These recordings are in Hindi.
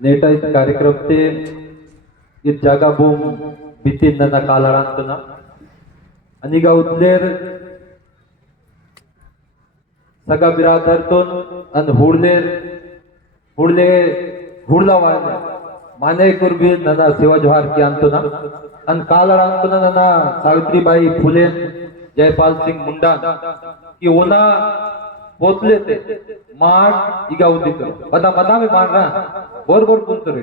नेटा इस कार्यक्रम ते इस जागा बूम बितीन नना कालारांतना अनिगा उतलेर सगा बिरादरतोन अन हुडले हुडला वाले माने कुर्बी नना सेवा जोहार की अंतना अन कालारांतना नना सावित्रीबाई फुले जयपाल सिंह मुंडा की ओना पोतले थे मार इगा उदित पता पता में मार रहा बोर बोर कुंतर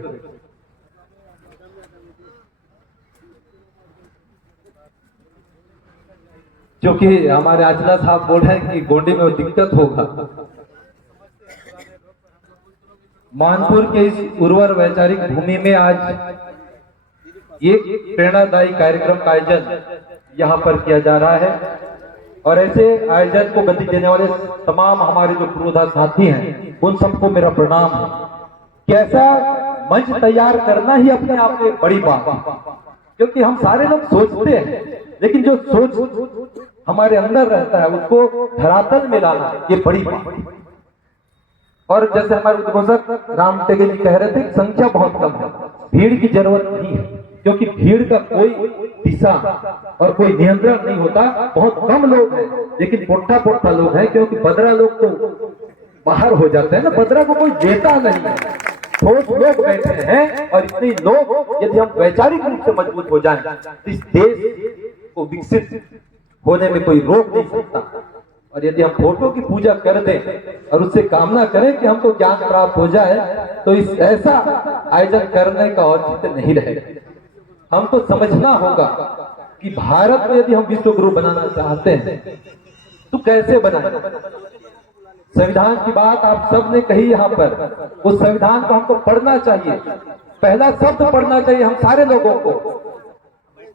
क्योंकि हमारे आचला साहब बोल रहे हैं कि गोंडी में दिक्कत होगा। मानपुर के इस उर्वर वैचारिक भूमि में आज एक प्रेरणादायी कार्यक्रम का आयोजन यहाँ पर किया जा रहा है और ऐसे आयोजन को गति देने वाले तमाम हमारे जो पुरोधा साथी हैं उन सबको मेरा प्रणाम है। कैसा मंच तैयार करना ही अपने आप में बड़ी बात है, क्योंकि हम सारे लोग सोचते हैं लेकिन जो सोच हमारे अंदर रहता है उसको धरातल में लाना ये बड़ी बात है। और जैसे हमारे उद्घोषक राम तेगे जी कह रहे थे, संख्या बहुत कम है, भीड़ की जरूरत नहीं है, क्योंकि भीड़ का कोई दिशा और कोई नियंत्रण नहीं होता। बहुत कम लोग हैं लेकिन पोट्टा पोट्टा लोग हैं, क्योंकि बदरा लोग तो बाहर हो जाते हैं ना, बदरा को कोई देता नहीं है, ठोस लोग बैठे हैं। और इतने लोग यदि हम वैचारिक रूप से मजबूत हो जाएं तो इस देश को विकसित होने में कोई रोक नहीं सकता। और यदि हम फोटो की पूजा कर दें और उससे कामना करें कि हमको ज्ञान प्राप्त हो जाए तो इस ऐसा आयोजन करने का औचित्य नहीं रहेगा। हमको समझना होगा कि भारत में यदि हम विश्व गुरु बनाना चाहते हैं तो कैसे बनाएं। संविधान की बात आप सब ने कही यहाँ पर, उस संविधान को हमको पढ़ना चाहिए, पहला शब्द पढ़ना चाहिए हम सारे लोगों को।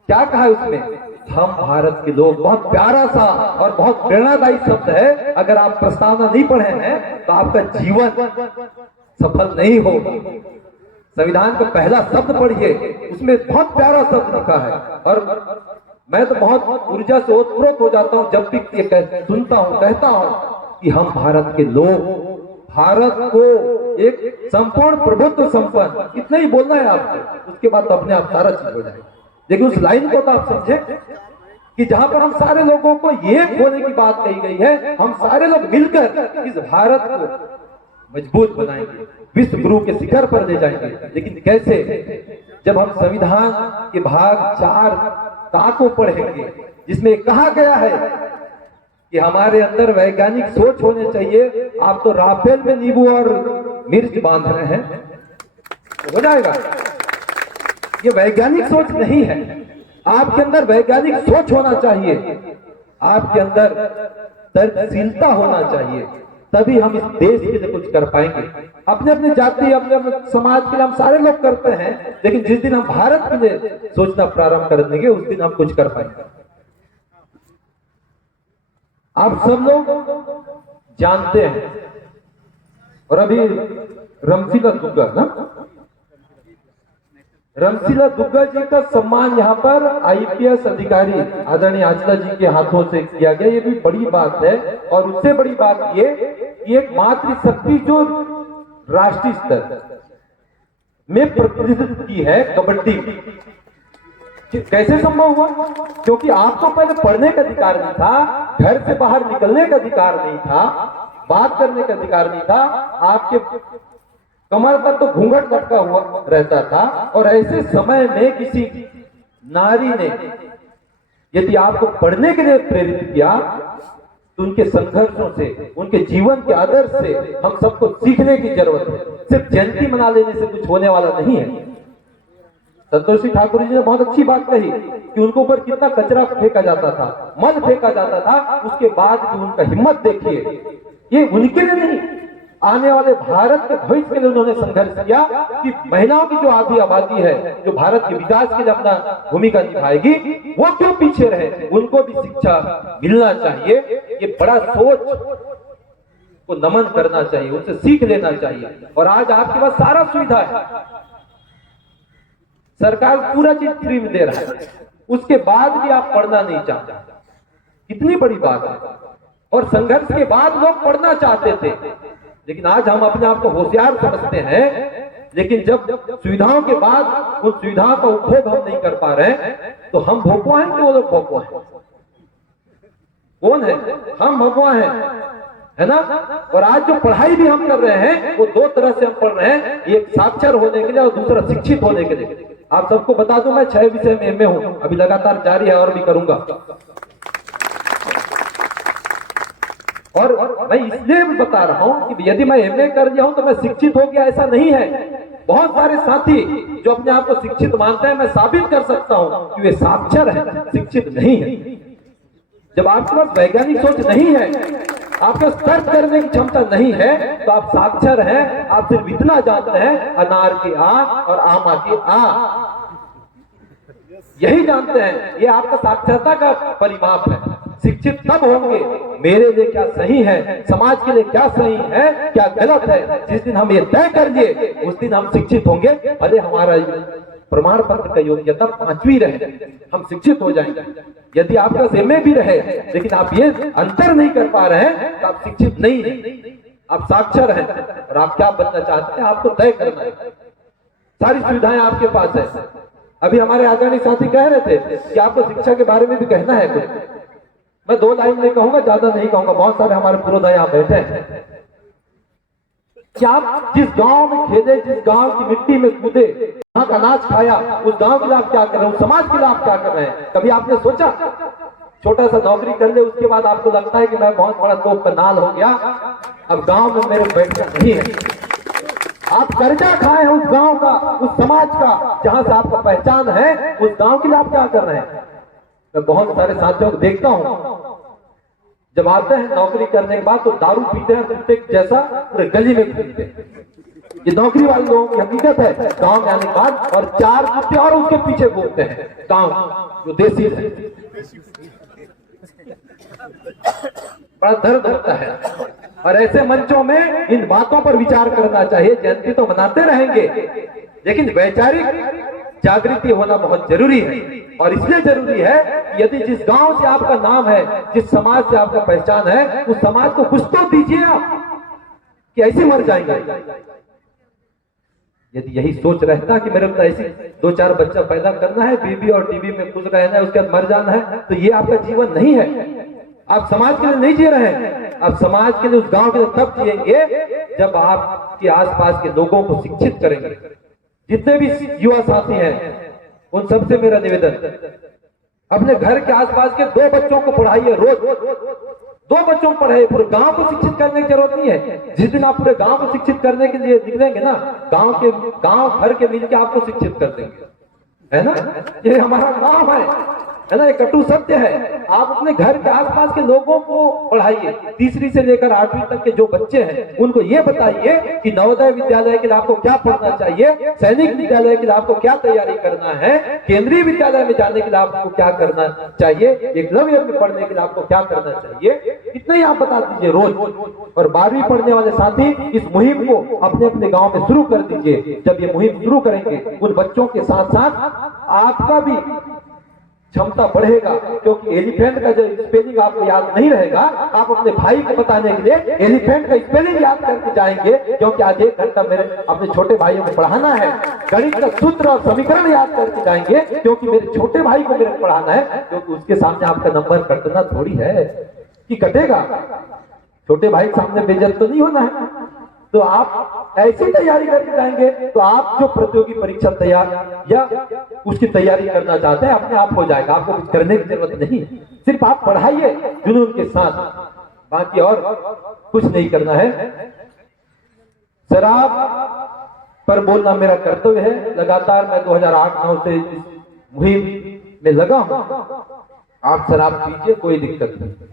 क्या कहा है उसमें? हम भारत के लोग। बहुत प्यारा सा और बहुत प्रेरणादायी शब्द है। अगर आप प्रस्तावना नहीं पढ़े हैं तो आपका जीवन सफल नहीं होगा। संविधान का पहला शब्द पढ़िए, उसमें बहुत प्यारा शब्द लिखा है। और मैं तो बहुत ऊर्जा से ओतप्रोत हो जाता हूँ जब भी ये सुनता हूँ, कहता हूँ कि हम भारत के लोग, भारत को एक संपूर्ण प्रभुत्व संपन्न, इतना ही बोलना है आपको, उसके बाद तो अपने आप सारा चीज हो जाएगा। लेकिन उस लाइन को तो आप समझे कि जहां पर हम सारे लोगों को ये होने की बात कही गई है, हम सारे लोग मिलकर इस भारत को मजबूत बनाएंगे, विश्व गुरु के शिखर पर ले जाएंगे। लेकिन कैसे? जब हम संविधान के भाग 4 को पढ़ेंगे जिसमें कहा गया है कि हमारे अंदर वैज्ञानिक सोच होने चाहिए। आप तो राफेल में नींबू और मिर्च बांध रहे हैं, हो जाएगा? ये वैज्ञानिक सोच नहीं है। आपके अंदर वैज्ञानिक सोच होना चाहिए, आपके अंदर तर्कशीलता होना चाहिए, तभी हम इस देश के लिए कुछ कर पाएंगे। अपने अपने जाति, अपने अपने समाज के लिए हम सारे लोग करते हैं, लेकिन जिस दिन हम भारत के लिए सोचना प्रारंभ कर देंगे उस दिन हम कुछ कर पाएंगे। आप सब लोग जानते हैं, और अभी रमसीला दुग्गा जी का सम्मान यहाँ पर आईपीएस अधिकारी आदरणीय आचला जी के हाथों से किया गया, ये भी बड़ी बात है। और उससे बड़ी बात ये कि एक मातृशक्ति जो राष्ट्रीय स्तर में प्रतिनिधित्व की है कबड्डी, कैसे संभव हुआ? क्योंकि आपको पहले पढ़ने का अधिकार नहीं था, घर से बाहर निकलने का अधिकार नहीं था, बात करने का अधिकार नहीं था, आपके कमर पर तो घूंघट लटका हुआ रहता था। और ऐसे समय में किसी नारी ने यदि आपको पढ़ने के लिए प्रेरित किया तो उनके संघर्षों से, उनके जीवन के आदर्श से हम सबको सीखने की जरूरत है। सिर्फ जयंती मना लेने से कुछ होने वाला नहीं है। संतोषी ठाकुर जी ने बहुत अच्छी बात कही कि उनके ऊपर कितना कचरा फेंका जाता था, मल फेंका जाता था, उसके बाद भी उनका हिम्मत देखिए। ये उनके लिए नहीं, आने वाले भारत के भविष्य के लिए उन्होंने संघर्ष किया कि महिलाओं की जो आधी आबादी है जो भारत के विकास के लिए अपना भूमिका निभाएगी, वो क्यों पीछे रहे, उनको भी शिक्षा मिलना चाहिए। ये बड़ा सोच को नमन करना चाहिए, उनसे सीख लेना चाहिए। और आज आपके पास सारा सुविधा है, सरकार पूरा चीज फ्री में दे रहा है, उसके बाद भी आप पढ़ना नहीं चाहते, कितनी बड़ी बात है। और संघर्ष के बाद लोग पढ़ना चाहते थे, लेकिन आज हम अपने आप को होशियार समझते हैं लेकिन जब सुविधाओं के बाद उन सुविधाओं का उपभोग हम नहीं कर पा रहे हैं तो हम भोगवा हैं कि वो लोग भोगवा हैं? कौन है? हम भोगवा हैं, है ना। और आज जो पढ़ाई भी हम कर रहे हैं वो दो तरह से हम पढ़ रहे हैं, एक साक्षर होने के लिए और दूसरा शिक्षित होने के लिए। आप सबको बता दूं मैं 6 विषय में एमए हूं, अभी लगातार जारी है और भी करूंगा। और मैं इसलिए भी बता रहा हूं कि यदि मैं एमए कर लिया हूं तो मैं शिक्षित हो गया, ऐसा नहीं है। बहुत सारे साथी जो अपने आप को शिक्षित मानते हैं, मैं साबित कर सकता हूं कि वे साक्षर हैं, शिक्षित नहीं है। जब आपके पास वैज्ञानिक सोच नहीं है, आपके पास तर्क करने की क्षमता नहीं है, तो आप साक्षर हैं, आप सिर्फ इतना जानते हैं अनार की आ और आमा की आ, यही जानते हैं। ये आपका साक्षरता का परिमाप है। शिक्षित तब होंगे मेरे लिए क्या सही है, समाज के लिए क्या सही है, क्या गलत है। जिस दिन हम ये तय कर लिए उस दिन हम शिक्षित होंगे। भले हमारा प्रमाण पत्र का योग्यता 5वीं रहे, हम शिक्षित हो जाएंगे। यदि आपका एमए भी रहे लेकिन आप ये अंतर नहीं कर पा रहे हैं तो आप शिक्षित नहीं है, आप साक्षर हैं। और आप क्या बनना चाहते हैं आपको तय करना है। सारी सुविधाएं आपके पास है। अभी हमारे आदरणीय साथी कह रहे थे कि आपको शिक्षा के बारे में भी कहना है कुछ। मैं 2 लाइन में कहूंगा, ज्यादा नहीं कहूंगा। बहुत सारे हमारे पुरोधा यहाँ बैठे हैं कि आप जिस गांव में खेले, जिस गांव की मिट्टी में कूदे, वहां का अनाज खाया, उस गांव के लिए आप क्या कर रहे हो, समाज के लिए आप क्या कर रहे हैं? कभी आपने सोचा? छोटा सा नौकरी कर ले, उसके बाद आपको लगता है कि मैं बहुत बड़ा तोप का नाल हो गया, अब गांव में मेरे बैठना नहीं है। आप कर्जा खाए हैं उस गांव का, उस समाज का, जहां से आपका पहचान है, उस गांव के लिए आप क्या कर रहे हैं? मैं बहुत सारे साथियों को देखता हूं, जब आते हैं नौकरी करने के बाद तो दारू पीते हैं कुत्ते जैसा, पूरे गली में घूमते हैं। ये नौकरी वाले लोगों की हकीकत है। गांव में आने के बाद और 4 कुत्ते और उसके पीछे घूमते हैं, गांव जो देसी है। बड़ा दर्द होता है। और ऐसे मंचों में इन बातों पर विचार करना चाहिए। जयंती तो मनाते रहेंगे लेकिन वैचारिक जागृति होना बहुत जरूरी है। और इसलिए जरूरी है कि यदि जिस गांव से आपका नाम है, जिस समाज से आपका पहचान है, उस समाज को कुछ तो दीजिए आप, कि ऐसे मर जाएंगे। यदि यही सोच रहता कि मेरे को ऐसे 2-4 बच्चा पैदा करना है, बीबी और टीवी में खुश रहना है, उसके बाद मर जाना है, तो ये आपका जीवन नहीं है। आप समाज के लिए नहीं जी रहे हैं। आप समाज के लिए, उस गांव के लिए तब जिएंगे जब आपके आसपास के लोगों को शिक्षित करेंगे। जितने भी युवा साथी हैं उन सबसे मेरा निवेदन, अपने घर के आसपास के 2 बच्चों को पढ़ाइए रोज। 2 बच्चों को पढ़ाइए। पूरे गांव को शिक्षित करने की जरूरत नहीं है। जिस दिन आप पूरे गांव को शिक्षित करने के लिए निकलेंगे ना, गांव भर के मिलकर आपको शिक्षित कर देंगे, है ना। ये हमारा गांव है ना, ये कटु सत्य है। आप अपने घर के आसपास के लोगों को पढ़ाइए। 3री से लेकर 8वीं तक के जो बच्चे हैं उनको ये बताइए कि नवोदय विद्यालय के लिए आपको क्या पढ़ना चाहिए, सैनिक विद्यालय के लिए आपको क्या तैयारी करना है, केंद्रीय विद्यालय में जाने के लिए आपको क्या करना चाहिए, एकलव्य में पढ़ने के लिए आपको क्या करना चाहिए, इतना ही आप बता दीजिए रोज। और 12वीं पढ़ने वाले साथी इस मुहिम को अपने अपने गाँव में शुरू कर दीजिए। जब ये मुहिम शुरू करेंगे उन बच्चों के साथ साथ आपका भी क्षमता बढ़ेगा, क्योंकि एलिफेंट का जो स्पेलिंग आपको याद नहीं रहेगा, आप अपने भाई को बताने के लिए एलिफेंट का स्पेलिंग याद करके जाएंगे। क्योंकि आज 1 घंटा मेरे अपने छोटे भाइयों को पढ़ाना है। गणित का सूत्र और समीकरण याद करके जाएंगे, क्योंकि मेरे छोटे भाई को मेरे पढ़ाना है। क्योंकि उसके सामने आपका नंबर कटना थोड़ी है कि कटेगा। छोटे भाई के सामने बेइज्जत तो नहीं होना है। तो आप ऐसी तैयारी करके जाएंगे तो आप जो प्रतियोगी परीक्षा तैयार या उसकी तैयारी करना चाहते हैं अपने आप हो जाएगा। आपको कुछ करने की जरूरत नहीं, सिर्फ आप पढ़ाइए जुनून के साथ, बाकी और कुछ नहीं करना है। शराब पर बोलना मेरा कर्तव्य है। लगातार मैं 2008-9 से इस मुहिम में लगा हूं। आप शराब पीजिए, कोई दिक्कत नहीं।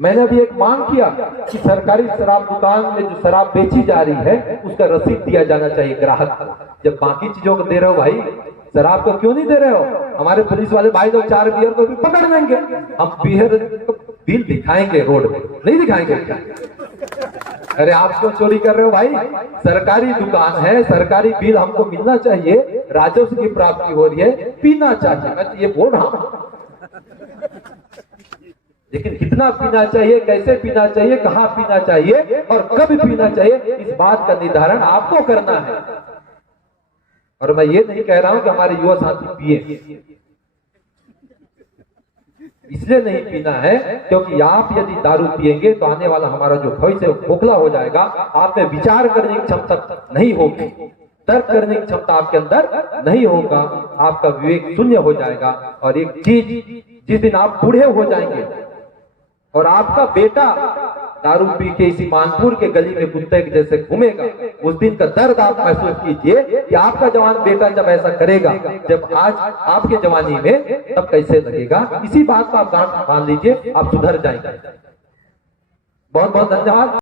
मैंने अभी एक मांग किया कि सरकारी शराब दुकान में जो शराब बेची जा रही है उसका रसीद दिया जाना चाहिए ग्राहक को। जब बाकी चीजों को दे रहे हो भाई, शराब को क्यों नहीं दे रहे हो? हमारे पुलिस वाले भाई लोग 4 बियर को भी पकड़ लेंगे। हम बियर बिल दिखाएंगे रोड में, नहीं दिखाएंगे क्या? अरे आप क्यों चोरी कर रहे हो भाई? सरकारी दुकान है, सरकारी बिल हमको मिलना चाहिए, राजस्व की प्राप्ति हो रही है, पीना चाहिए। मैं तो ये बोल रहा हूं। लेकिन कितना पीना चाहिए, कैसे पीना चाहिए, कहां पीना चाहिए और कब पीना चाहिए, इस बात का निर्धारण आपको करना है। और मैं ये नहीं कह रहा हूं कि हमारे युवा साथी पिए, इसलिए नहीं पीना है क्योंकि आप यदि दारू पिएंगे तो आने वाला हमारा जो भविष्य है खोखला हो जाएगा। आप में विचार करने की क्षमता नहीं होगी, तर्क करने की क्षमता आपके अंदर नहीं होगा, आपका विवेक शून्य हो जाएगा। और एक चीज, जिस दिन आप बूढ़े हो जाएंगे और आपका बेटा दारू पी के इसी मानपुर के गली में कुत्ते के जैसे घूमेगा, उस दिन का दर्द आप महसूस कीजिए कि आपका जवान बेटा जब ऐसा करेगा, जब आज आपके जवानी में, तब कैसे लगेगा। इसी बात को आप गांठ बांध लीजिए, आप सुधर जाएंगे। बहुत बहुत धन्यवाद।